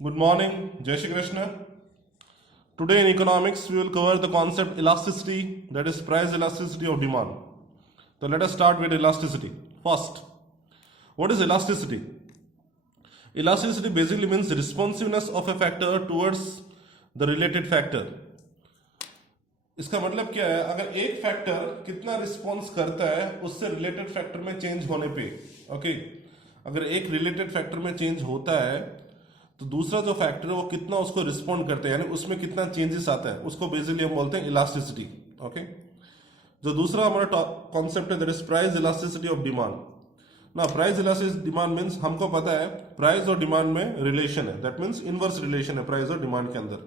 Good morning, Jai Shri Krishna. Today in economics, we will cover the concept elasticity, that is price elasticity of demand. So let us start with elasticity. First, what is elasticity? Elasticity basically means responsiveness of a factor towards the related factor. इसका मतलब क्या है? अगर एक factor कितना response करता है उससे रिलेटेड फैक्टर में चेंज होने पे, ओके, अगर एक रिलेटेड फैक्टर में चेंज होता है तो दूसरा जो फैक्टर है वो कितना उसको रिस्पॉन्ड करता है, यानी उसमें कितना चेंजेस आता है, उसको बेसिकली हम बोलते हैं इलास्टिसिटी। ओके, जो दूसरा हमारा कॉन्सेप्ट है that is price elasticity of demand. ना प्राइस इलास्टिसिटी डिमांड मीन्स हमको पता है प्राइस और डिमांड में रिलेशन है, दैट मीन्स इनवर्स रिलेशन है प्राइस और डिमांड के अंदर,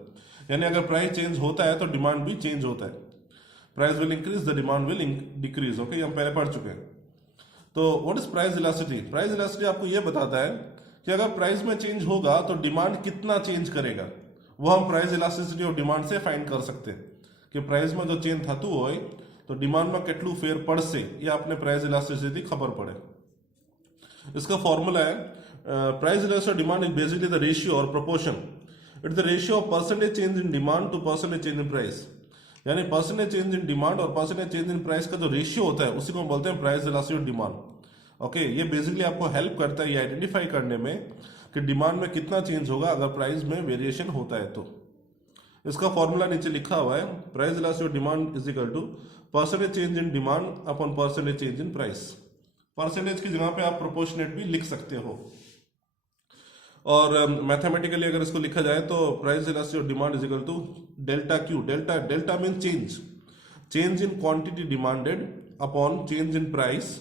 यानी अगर प्राइस चेंज होता है तो डिमांड भी चेंज होता है। Price will increase, the demand will decrease. Okay, हम पहले पढ़ चुके हैं। तो what is price elasticity? Price elasticity आपको यह बताता है कि अगर प्राइस में चेंज होगा तो डिमांड कितना चेंज करेगा, वो हम प्राइस इलास्टिसिटी ऑफ डिमांड से फाइंड कर सकते हैं कि प्राइस में जो चेंज थતું હોય तो डिमांड में કેટલું ફેર પડશે ये आपने प्राइस इलास्टिसिटी खबर पड़े। इसका फॉर्मूला है price elasticity of demand is basically the ratio और proportion, it's the ratio of percentage change in demand to percentage change in price, यानी परसेंटेज चेंज इन डिमांड और परसेंटेज चेंज इन प्राइस का जो ratio होता है उसी को हम बोलते हैं price elasticity of demand. Okay, ये बेसिकली आपको हेल्प करता है ये आइडेंटिफाई करने में कि डिमांड में कितना चेंज होगा अगर प्राइस में वेरिएशन होता है तो। इसका फॉर्मूला नीचे लिखा हुआ है, price elasticity of demand is equal to percentage change in demand upon percentage change in price. Percentage की जगह पे आप प्रोपोर्शनेट भी लिख सकते हो, और मैथमेटिकली अगर इसको लिखा जाए तो price elasticity of demand is equal to delta Q. Delta mean change in quantity demanded upon change in price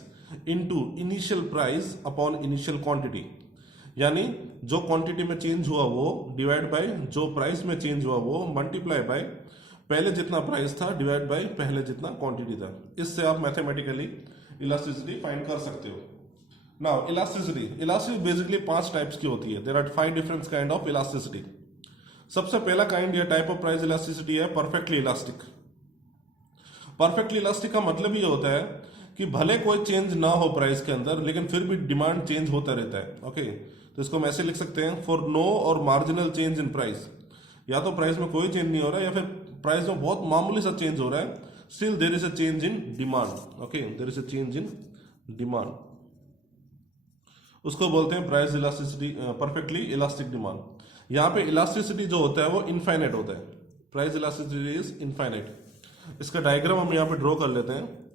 into initial price upon initial quantity, यानी जो क्वांटिटी में चेंज हुआ वो डिवाइड बाय जो प्राइस में चेंज हुआ वो multiply by पहले जितना प्राइस था डिवाइड बाय पहले जितना क्वांटिटी था। इससे आप मैथमेटिकली इलास्टिसिटी फाइंड कर सकते हो। नाउ इलास्टिसिटी बेसिकली 5 टाइप्स की होती है। There are 5 different kind of elasticity. सबसे पहला काइंड या टाइप ऑफ प्राइस इलास्टिसिटी है परफेक्टली इलास्टिक। परफेक्टली इलास्टिक का मतलब ये होता है कि भले कोई चेंज ना हो प्राइस के अंदर लेकिन फिर भी डिमांड चेंज होता रहता है। ओके, तो इसको हम ऐसे लिख सकते हैं, फॉर नो और मार्जिनल चेंज इन प्राइस, या तो प्राइस में कोई चेंज नहीं हो रहा है या फिर प्राइस में बहुत मामूली सा चेंज हो रहा है, still there is a change in demand. Okay, there is a change in demand, उसको बोलते हैं price elasticity, perfectly elastic demand. यहाँ पे इलास्टिसिटी जो होता है वो इनफाइनाइट होता है, प्राइस इलास्टिसिटी इज इनफाइनाइट। इसका डायग्राम हम यहाँ पे ड्रॉ कर लेते हैं।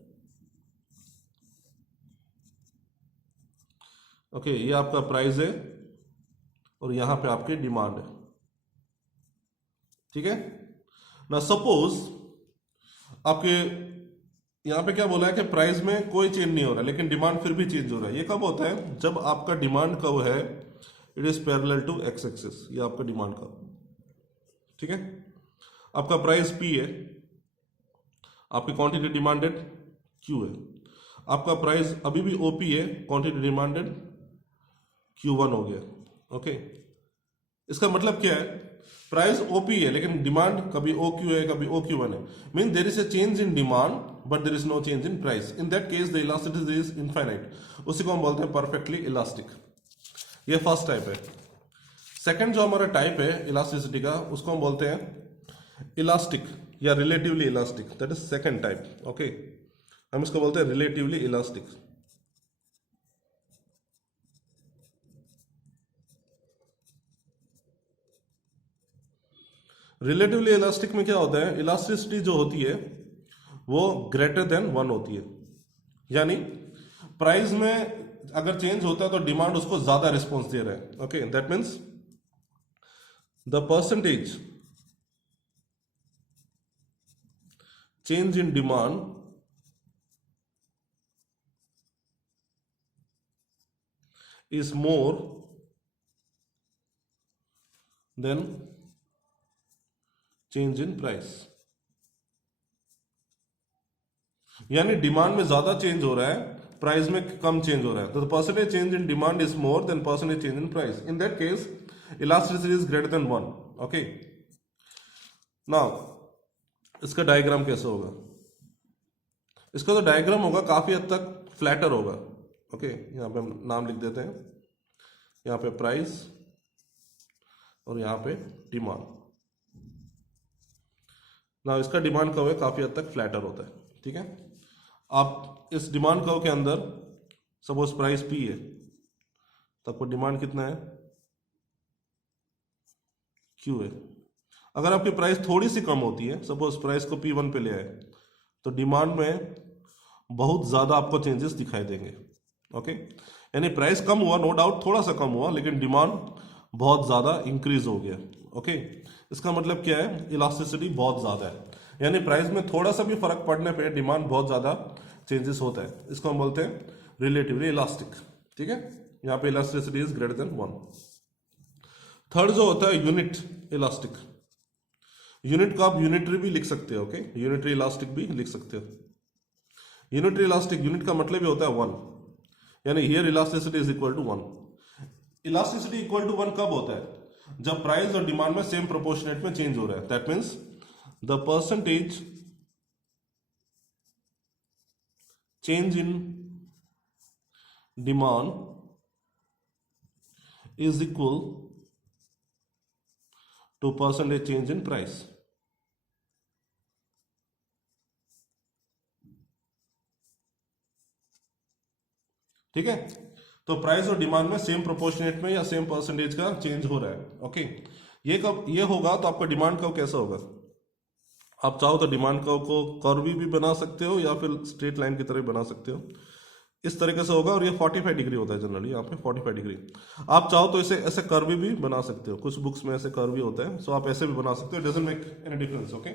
ओके, ये आपका प्राइस है और यहां पे आपकी डिमांड है, ठीक है ना। सपोज आपके यहां पे क्या बोला है कि प्राइस में कोई चेंज नहीं हो रहा लेकिन डिमांड फिर भी चेंज हो रहा है। ये कब होता है? जब आपका डिमांड कब है, it is parallel to x axis, ये आपका डिमांड का, ठीक है। आपका प्राइस पी है, आपकी क्वांटिटी डिमांडेड क्यू है, आपका प्राइस अभी भी ओपी है, क्वांटिटी डिमांडेड Q1 हो गया। ओके, इसका मतलब क्या है? प्राइस ओपी है लेकिन डिमांड कभी OQ है कभी OQ1 है, mean there is a change in demand but there is no change in price. In that case the elasticity is infinite, उसी को हम बोलते हैं परफेक्टली इलास्टिक। ये फर्स्ट टाइप है। सेकंड जो हमारा टाइप है इलास्टिसिटी का उसको हम बोलते हैं इलास्टिक या relatively elastic, that is second type. Okay, हम इसको बोलते हैं रिलेटिवली इलास्टिक। रिलेटिवली इलास्टिक में क्या होता है? इलास्टिसिटी जो होती है वो ग्रेटर देन 1 होती है, यानी प्राइस में अगर चेंज होता है तो डिमांड उसको ज्यादा रिस्पॉन्स दे रहा है। Okay, that means the percentage change in demand is more than change in price, यानी डिमांड में ज्यादा चेंज हो रहा है, प्राइस में कम चेंज हो रहा है, तो percentage change in demand is more than percentage change in price. In that case elasticity is greater than 1। Okay, now इसका डायग्राम कैसे होगा? इसका जो डायग्राम होगा काफी हद तक फ्लैटर होगा। ओके, यहाँ पे हम नाम लिख देते हैं, यहाँ पे प्राइस, और यहाँ पे डिमांड ना, इसका डिमांड कर्व है काफी हद तक फ्लैटर होता है, ठीक है। आप इस डिमांड कर्व के अंदर सपोज प्राइस पी है तो आपको डिमांड कितना है, क्यू है। अगर आपकी प्राइस थोड़ी सी कम होती है, सपोज प्राइस को P1 पे ले आए, तो डिमांड में बहुत ज्यादा आपको चेंजेस दिखाई देंगे, ओके। यानी प्राइस कम हुआ, नो डाउट थोड़ा सा कम हुआ, लेकिन डिमांड बहुत ज्यादा इंक्रीज हो गया, ओके। इसका मतलब क्या है, इलास्टिसिटी बहुत ज्यादा है, यानी प्राइस में थोड़ा सा भी फर्क पड़ने पे डिमांड बहुत ज्यादा चेंजेस होता है। इसको हम बोलते हैं रिलेटिवली इलास्टिक, ठीक है। यहाँ पे elasticity is greater than 1। Third जो होता है यूनिट इलास्टिक। यूनिट को आप यूनिटरी भी लिख सकते हो, ओके, यूनिटरी इलास्टिक भी लिख सकते हो। यूनिटरी इलास्टिक, यूनिट का मतलब ही होता है 1, यानी here elasticity is equal to 1। Elasticity equal to 1 कब होता है, जब प्राइस और डिमांड में सेम प्रोपोर्शनेट में चेंज हो रहा है। That means the percentage change in demand is equal to percentage change in price, ठीक है। तो प्राइस और डिमांड में सेम प्रोपोर्शनेट में या सेम परसेंटेज का चेंज हो रहा है, ओके। ये कब ये होगा तो आपका डिमांड कर्व कैसा होगा, आप चाहो तो डिमांड कर्व को कर्वी भी बना सकते हो या फिर स्ट्रेट लाइन की तरह बना सकते हो, इस तरीके से होगा। और ये 45 डिग्री होता है जनरली, यहाँ पे 45 डिग्री। आप चाहो तो इसे ऐसे कर्वी भी बना सकते हो, कुछ बुक्स में ऐसे कर्वी होता है, सो आप ऐसे भी बना सकते हो, doesn't make any difference, okay.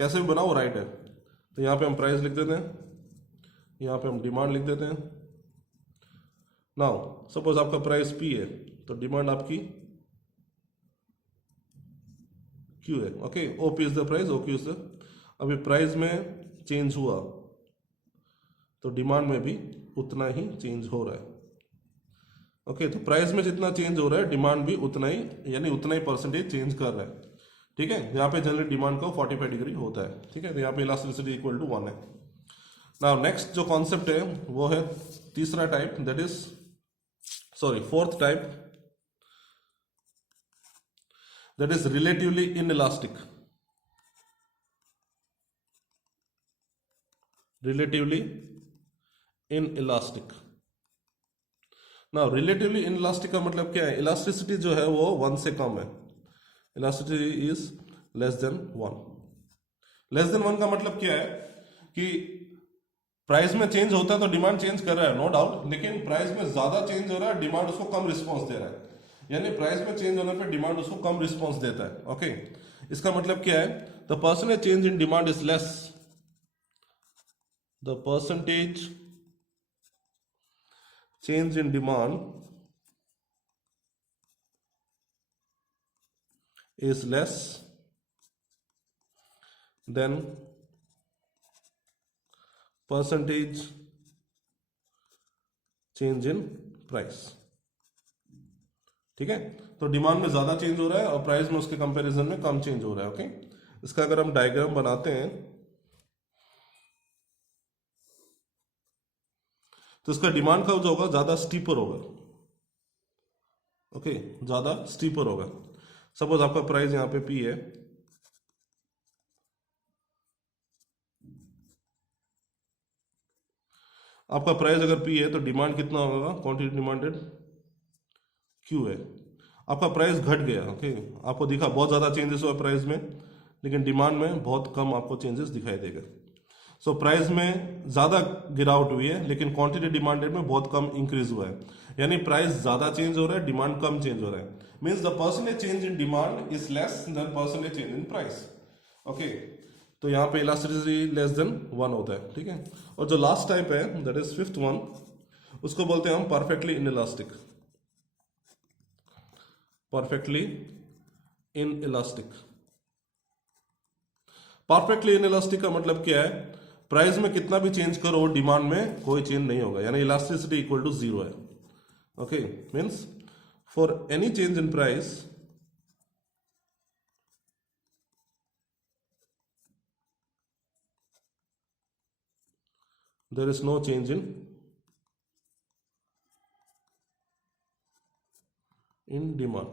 कैसे भी बनाओ राइट है। तो यहाँ पे हम प्राइस लिख देते हैं, यहाँ पे हम डिमांड लिख देते हैं। नाउ सपोज आपका प्राइस पी है तो डिमांड आपकी क्यू है, okay. O P is the price, O Q is the. अभी प्राइस में चेंज हुआ तो डिमांड में भी उतना ही चेंज हो रहा है, ओके। तो प्राइस में जितना चेंज हो रहा है डिमांड भी उतना ही, यानी उतना ही परसेंटेज चेंज कर रहा है, ठीक है। यहाँ पे जनरली डिमांड का 45 डिग्री होता है, ठीक है। तो यहाँ पे इलास्टिसिटी इक्वल टू 1 है। नाउ नेक्स्ट जो कॉन्सेप्ट है वो है तीसरा type, that is fourth type, that is relatively inelastic. Relatively inelastic. ना, रिलेटिवली इनइलास्टिक का मतलब क्या है, इलास्टिसिटी जो है वो 1 से कम है, elasticity is less than 1। Less than 1 का मतलब क्या है कि प्राइस में चेंज होता है तो डिमांड चेंज कर रहा है, नो डाउट, लेकिन प्राइस में ज्यादा चेंज हो रहा है, डिमांड उसको कम रिस्पॉन्स दे रहा है। यानी प्राइस में चेंज होने पर डिमांड उसको कम रिस्पॉन्स देता है, ओके। इसका मतलब क्या है, the percentage change in demand is less, the percentage change in demand is less than percentage change in price, ठीक है। तो डिमांड में ज्यादा चेंज हो रहा है और प्राइस में उसके कंपैरिजन में कम चेंज हो रहा है, ओके। इसका अगर हम डायग्राम बनाते हैं तो इसका डिमांड कर्व जो होगा ज्यादा स्टीपर होगा, ओके, ज्यादा स्टीपर होगा। सपोज आपका प्राइस यहाँ पे पी है, आपका प्राइस अगर पी है तो डिमांड कितना होगा, क्वांटिटी डिमांडेड क्यू है। आपका प्राइस घट गया, ओके, आपको दिखा बहुत ज्यादा चेंजेस हुआ प्राइस में, लेकिन डिमांड में बहुत कम आपको चेंजेस दिखाई देगा। सो प्राइस में ज्यादा गिरावट हुई है, लेकिन क्वांटिटी डिमांडेड में बहुत कम इंक्रीज हुआ है, यानी प्राइस ज्यादा चेंज हो रहा है, डिमांड कम चेंज हो रहा है। Means the percentage change in demand is less than percentage change in price, okay. तो यहाँ पे इलास्टिसिटी लेस देन 1 होता है, ठीक है। और जो लास्ट टाइप है दैट इज फिफ्थ वन, उसको बोलते हैं हम perfectly inelastic. Perfectly inelastic. Perfectly inelastic का मतलब क्या है, प्राइस में कितना भी चेंज करो डिमांड में कोई चेंज नहीं होगा, यानी इलास्टिसिटी इक्वल टू 0 है, okay. Means for any change in price there is no change in demand,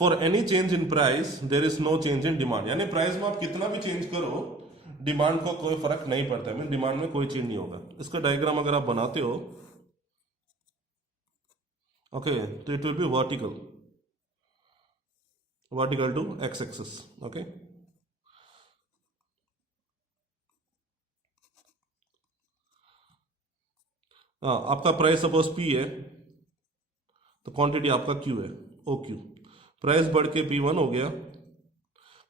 for any change in price there is no change in demand, यानी प्राइस में आप कितना भी चेंज करो डिमांड को कोई फर्क नहीं पड़ता है, डिमांड में कोई चेंज नहीं होगा। इसका डायग्राम अगर आप बनाते हो ओके तो it will be vertical to x axis. Okay आपका प्राइस सपोज पी है तो क्वांटिटी आपका क्यू है ओ क्यू, प्राइस बढ़ के P1 हो गया,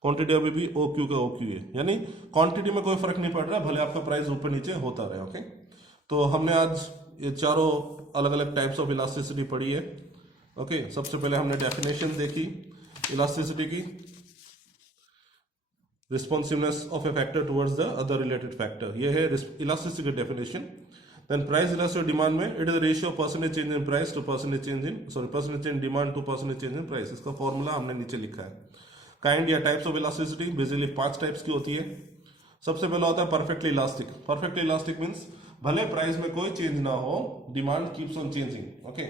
क्वांटिटी अभी भी ओ क्यू का ओ क्यू है, यानी क्वांटिटी में कोई फर्क नहीं पड़ रहा भले आपका प्राइस ऊपर नीचे होता रहे। ओके तो हमने आज ये चारों अलग अलग टाइप्स ऑफ इलास्टिसिटी पढ़ी है। ओके सबसे पहले हमने डेफिनेशन देखी इलास्टिसिटी की, responsiveness of a factor towards the other related factor, ये है इलास्टिसिटी की definition. Then price elasticity demand में it is the ratio of percentage change in price to percentage change in demand to percentage change in price, इसका formula हमने नीचे लिखा है। Kind या types of elasticity basically 5 types की होती है। सबसे पहला होता है perfectly elastic. Perfectly elastic means भले प्राइस में कोई चेंज ना हो demand keeps on changing. Okay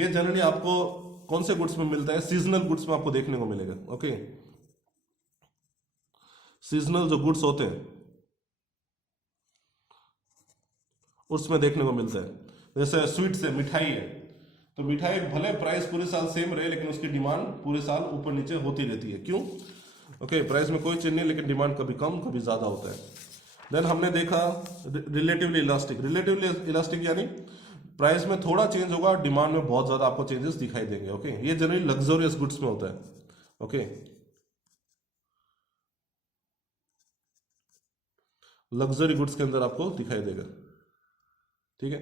ये जनरली आपको कौन से गुड्स में मिलता है, सीजनल गुड्स में आपको देखने को मिलेगा। ओके सीजनल जो गुड्स होते हैं उसमें देखने को मिलता है, जैसे स्वीट्स है, मिठाई है, तो मिठाई भले प्राइस पूरे साल सेम रहे लेकिन उसकी डिमांड पूरे साल ऊपर नीचे होती रहती है। क्यों? ओके प्राइस में कोई चेंज नहीं लेकिन डिमांड कभी कम कभी ज्यादा होता है। देन हमने देखा रिलेटिवली इलास्टिक। रिलेटिवली इलास्टिक यानी प्राइस में थोड़ा चेंज होगा डिमांड में बहुत ज्यादा आपको चेंजेस दिखाई देंगे। ओके ये जनरली लग्जरियस गुड्स में होता है। ओके लग्जरी गुड्स के अंदर आपको दिखाई देगा। ठीक है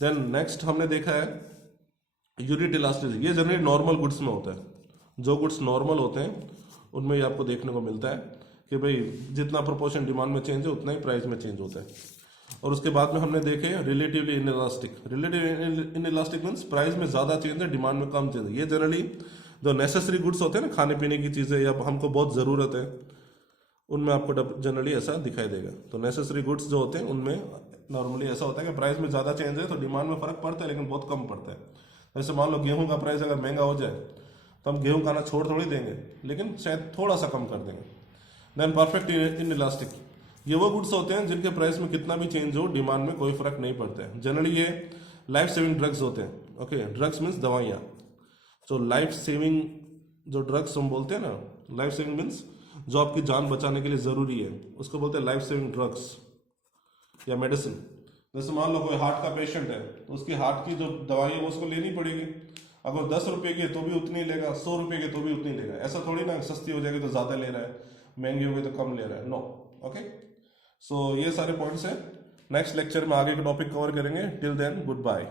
देन नेक्स्ट हमने देखा है यूनिट इलास्टिसिटी, ये जनरली नॉर्मल गुड्स में होता है, जो गुड्स नॉर्मल होते हैं उनमें ये आपको देखने को मिलता है कि भाई जितना प्रोपोर्शन डिमांड में चेंज है उतना ही प्राइस में चेंज होता है। और उसके बाद में हमने देखे relatively inelastic. Relative inelastic means price में ज्यादा चेंज है डिमांड में कम चेंज है। ये जनरली जो नेसेसरी गुड्स होते हैं ना, खाने पीने की चीजें या हमको बहुत जरूरत है, उनमें आपको जनरली ऐसा दिखाई देगा। तो नेसेसरी गुड्स जो होते हैं उनमें नॉर्मली ऐसा होता है कि प्राइस में ज्यादा चेंज है तो डिमांड में फर्क पड़ता है लेकिन बहुत कम पड़ता है। जैसे मान लो गेहूं का प्राइस अगर महंगा हो जाए तो हम गेहूं खाना छोड़ थोड़ी देंगे लेकिन शायद थोड़ा सा कम कर देंगे। देन परफेक्ट इन इलास्टिक, ये वो गुड्स होते हैं जिनके प्राइस में कितना भी चेंज हो डिमांड में कोई फर्क नहीं पड़ता है। जनरली ये लाइफ सेविंग ड्रग्स होते हैं। ओके ड्रग्स मीन्स दवाइयाँ, जो लाइफ सेविंग जो ड्रग्स हम बोलते हैं ना, लाइफ सेविंग मीन्स जो आपकी जान बचाने के लिए जरूरी है उसको बोलते हैं लाइफ सेविंग ड्रग्स या मेडिसिन। जैसे मान लो कोई हार्ट का पेशेंट है तो उसकी हार्ट की जो दवाई है वो उसको लेनी पड़ेगी। अगर 10 रुपए की है तो भी उतनी लेगा, 100 रुपए की तो भी उतनी लेगा। ऐसा थोड़ी ना सस्ती हो जाएगी तो ज्यादा ले रहा है, महंगी हो गई तो कम ले रहा है, नो। ओके सो ये सारे पॉइंट्स हैं। नेक्स्ट लेक्चर में आगे के टॉपिक कवर करेंगे। Till then good bye.